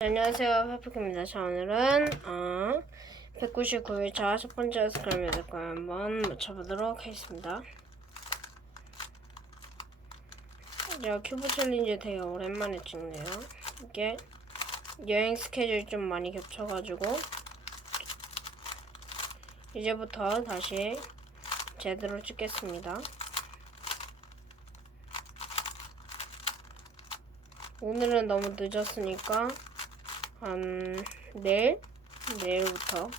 안녕하세요. 페프입니다. 자 오늘은 어, 199일차 첫 번째 스크램을 거 한번 맞춰보도록 하겠습니다. 제가 큐브 챌린지 되게 오랜만에 찍네요. 이게 여행 스케줄 좀 많이 겹쳐가지고 이제부터 다시 제대로 찍겠습니다. 오늘은 너무 늦었으니까 한 내일? 내일부터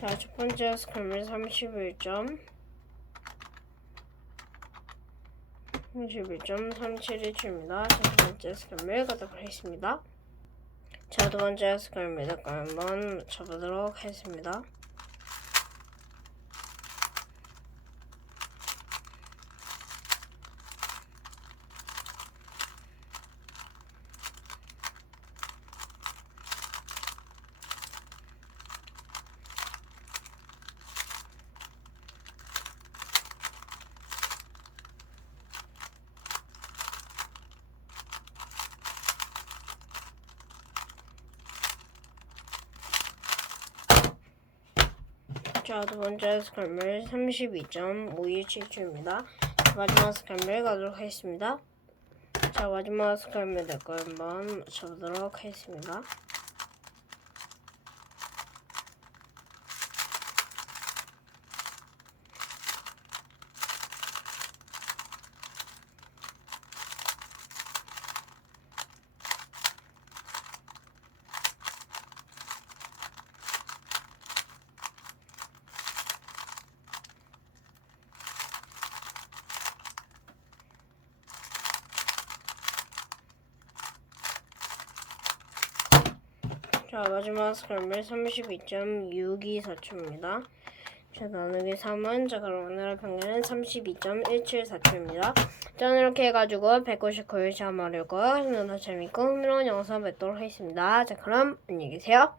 자, 첫 번째 스크램을 31점 31.371초입니다. 자, 두 번째 스크램을 가도록 하겠습니다. 자, 두 번째 스크램을 한번 맞춰보도록 하겠습니다. 자, 두 번째 스크램을 32.517초입니다. 마지막 스크램을 가도록 하겠습니다. 자, 마지막 스크램을 될거 한번 맞춰보도록 하겠습니다. 자, 마지막 스크램을 32.624초입니다. 자, 나누기 3은, 자, 그럼 오늘의 평균은 32.174초입니다. 자, 이렇게 해가지고 199일 차 마려고요. 오늘 더 재밌고 흥미로운 영상 뵙도록 하겠습니다. 자, 그럼 안녕히 계세요.